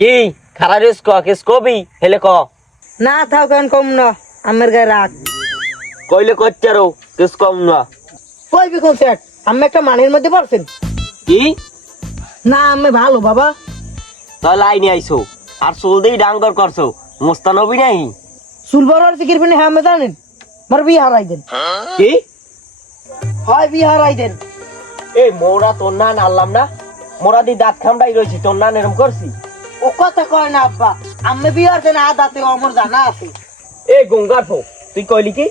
কি খারাপ কিস কবি হেলে ক না থাও কেন কম না আমের গায়ে রাখ কইলে কচ্চারো কিস কম না কইবি কোন সেট আমি একটা মানের মধ্যে পড়ছেন কি না আমি ভালো বাবা তাহলে লাইনে আইছো আর চুল দিয়ে ডাঙ্গর করছো মুস্তানবি নাই চুল বড় আর সিকির পিনে হ্যাঁ আমি জানেন মোর বিয়ে হারাই দেন কি হয় বিয়ে হারাই দেন এই মোরা তোর নান আনলাম না মোরা দি দাঁত খামড়াই রয়েছি তোর নান এরম করছি ও কথা কয় না আব্বা আমি বিয়ে হারছে না দাঁতে আমার জানা আছে এই গঙ্গার ফো তুই কইলি কি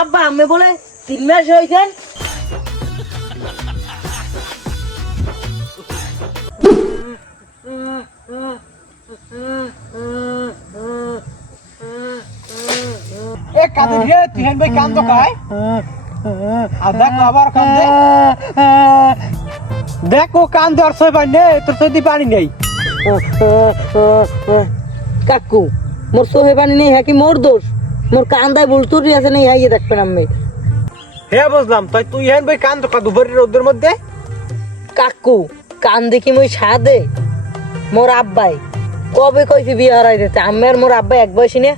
আব্বা আমি বলে 3 মাস হয়েছেন এ কাঁদে রে তিহেন ভাই কান্দো কায় আধা আবার কান্দে দেখো কান্দে আর সই পানি নেই তোর সই পানি নেই কাকু মোর সোহে পানি নেই হ্যাঁ কি মোর দোষ মোর কান্দায় বুলতুরি আছে নেই হাইয়ে দেখবেন আমি হে বুঝলাম তাই তুই হেন ভাই কান্দো কাদু ভরি রোদের মধ্যে কাকু কান দেখি মই সাদে মোর আব্বাই কবে কইছি বিয়ে হারাই দিতে আম্মের মোর আব্বাই এক বয়সী নে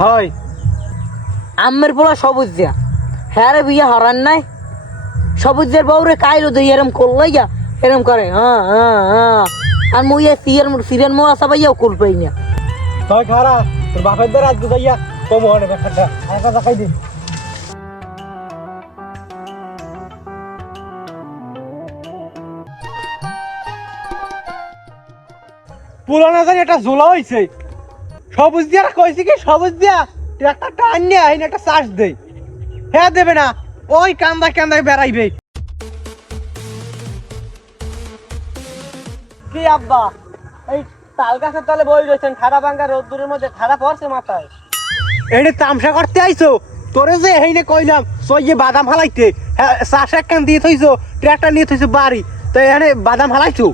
হয় আম্মের পোলা সবুজ দিয়া হ্যাঁ রে বিয়ে হারান নাই সবুজের বউরে কাইলো দই এরম করলাই যা এরম করে হ্যাঁ হ্যাঁ হ্যাঁ আর মুই সিরিয়ান মোর আসা ভাইয়াও কুল পাই না তুই খারা তোর বাপের দ্বারা আজকে যাইয়া কম হনে ব্যাপারটা একা দেখাই দিন পুরানা জানি একটা ঝোলা হইছে সবুজ দিয়া কইছি কি সবুজ দিয়া একটা টান নিয়ে আইন একটা চার্জ দেই হ্যাঁ দেবে না ওই কান্দা কান্দা বেড়াইবে কি আব্বা এই তাল গাছের তলে বই রয়েছেন ঠাড়া ভাঙ্গা রোদ্দুরের মধ্যে ঠাড়া পড়ছে মাথায় এনে তামসা করতে আইছো তোরে যে হেইনে কইলাম সইয়ে বাদাম হালাইতে হ্যাঁ চাষ একখান দিয়ে থইছো ট্রাক্টর নিয়ে থইছো বাড়ি তো এনে বাদাম হালাইছো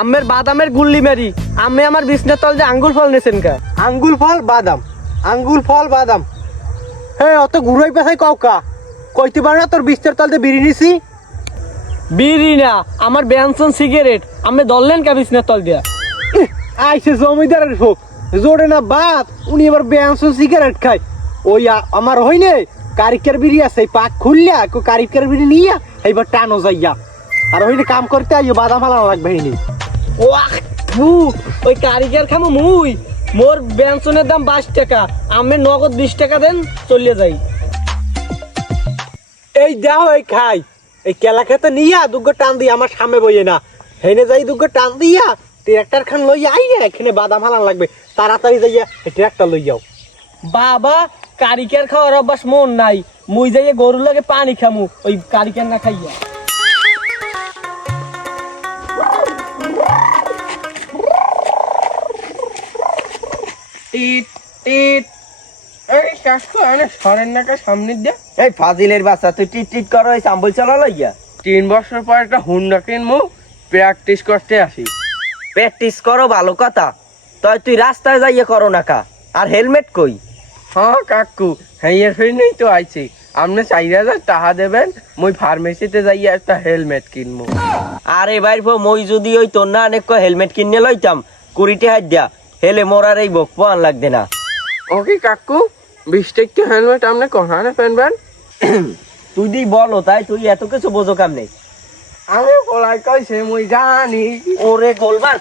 আমের বাদামের গুল্লি মেরি আমি আমার বিছনার তল যে আঙ্গুর ফল নেছেন কা আঙ্গুল ফল বাদাম হ্যাঁ অত ঘুরাই পেছাই কাউকা কইতে পারো না তোর বিস্তার তলতে বিড়ি নিছি বিড়ি না আমার বেনসন সিগারেট আমি ধরলেন কা বিছনার তল দিয়া আইসে জমিদারের হোক জোরে না বাদ উনি এবার বেয়াংশ সিগারেট খায় ওই আমার হইনে কারিকের বিড়ি আছে পাক খুললা কারিকের বিড়ি নিয়া এইবার টানো যাইয়া আর হইনে কাম করতে আইও বাদাম হালানো লাগবে হইনি ওয়াহ ফু ওই কারিগর খামো মুই মোর বেনসনের দাম 22 টাকা আমি নগদ 20 টাকা দেন চলে যাই এই দাও এই খাই এই কেলা খেতে নিয়া দুগ্গো টান দিয়া আমার সামনে বইয়ে না হেনে যাই দুগ্গো টান দিয়া ট্রাক্টর খান লইয়া আইয়া এখানে বাদাম হালান লাগবে তাড়াতাড়ি যাইয়া এই ট্রাক্টর লই যাও বাবা কারিকের খাওয়ার অভ্যাস মন নাই মুই যাইয়ে গরু লাগে পানি খামু ওই কারিকের না খাইয়া টিট টিট এই কাকু এনে সরেন নাকা সামনে দিয়া এই ফাজিলের বাচ্চা তুই টিট টিট করো এই সাম্বল চালা লইয়া 3 বছর পর একটা হুন্ডা কিনবো প্র্যাকটিস করতে আসি প্র্যাকটিস করো ভালো কথা তাই তুই রাস্তায় যাইয়ে করো না কা আর হেলমেট কই হ্যাঁ কাকু হ্যাঁ ফিরনেই তো আইছি আপনি 4000 টাকা দেবেন মই ফার্মেসিতে যাইয়া একটা হেলমেট কিনবো আরে ভাই মই যদি ওই তোর না অনেক হেলমেট কিনে লইতাম 20 টাকা দিয়া হেলে মোরার এই বক পান লাগবে না ওকে কাকু 20 টাকা হেলমেট আপনি কোথায় পেনবেন তুই দি বলো তাই তুই এত কিছু বোঝো কাম নেই আমি বলাই কইছে মই জানি ওরে গোলবার